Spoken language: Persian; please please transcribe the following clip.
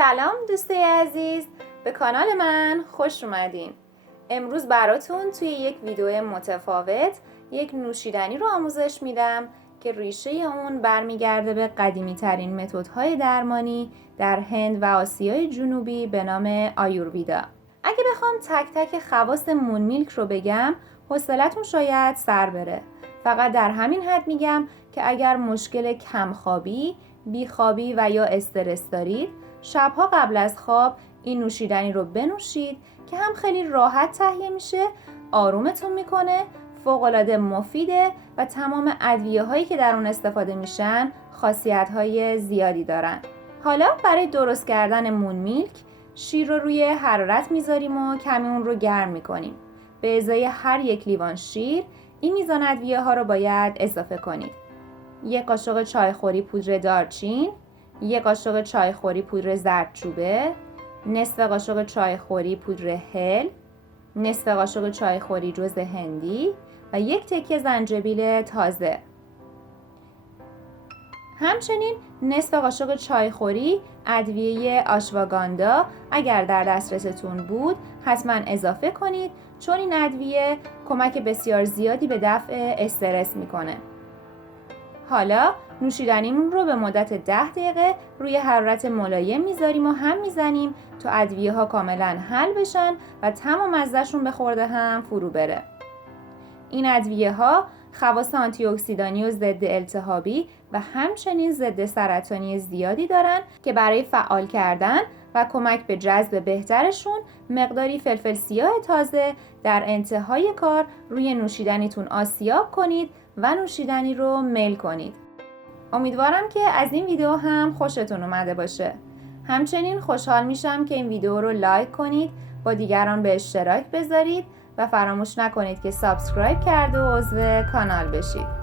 سلام دوستای عزیز، به کانال من خوش اومدین. امروز براتون توی یک ویدیو متفاوت یک نوشیدنی رو آموزش میدم که ریشه اون برمیگرده به قدیمی ترین متدهای درمانی در هند و آسیای جنوبی به نام آیورویدا. اگه بخوام تک تک خواص مون میلک رو بگم حوصلتون شاید سر بره. فقط در همین حد میگم که اگر مشکل کمخوابی، بیخوابی و یا استرس دارید، شبها قبل از خواب این نوشیدنی رو بنوشید که هم خیلی راحت تهیه میشه، آرومتون میکنه، فوق‌العاده مفیده و تمام ادویه هایی که در اون استفاده میشن خاصیت های زیادی دارن. حالا برای درست کردن مون میلک شیر رو روی حرارت میذاریم و کمی اون رو گرم میکنیم. به ازای هر یک لیوان شیر این میزان ادویه ها رو باید اضافه کنید. 1 قاشق چایخوری پودر دارچین، 1 قاشق چایخوری پودر زردچوبه، نصف قاشق چایخوری پودر هل، نصف قاشق چایخوری جوز هندی و 1 تکه زنجبیل تازه. همچنین نصف قاشق چایخوری ادویه آشواگاندا اگر در دسترستون بود حتما اضافه کنید، چون این ادویه کمک بسیار زیادی به دفع استرس میکنه. حالا نوشیدنیمون رو به مدت 10 دقیقه روی حرارت ملایم میذاریم و هم میزنیم تا ادویه ها کاملا حل بشن و تمام مزهشون به خورده هم فرو بره. این ادویه ها خواص آنتی اکسیدانی و ضد التهابی و همچنین ضد سرطانی زیادی دارن که برای فعال کردن و کمک به جذب بهترشون مقداری فلفل سیاه تازه در انتهای کار روی نوشیدنیتون آسیاب کنید و نوشیدنی رو میل کنید. امیدوارم که از این ویدیو هم خوشتون اومده باشه. همچنین خوشحال میشم که این ویدیو رو لایک کنید، با دیگران به اشتراک بذارید و فراموش نکنید که سابسکرایب کرده و عضو کانال بشید.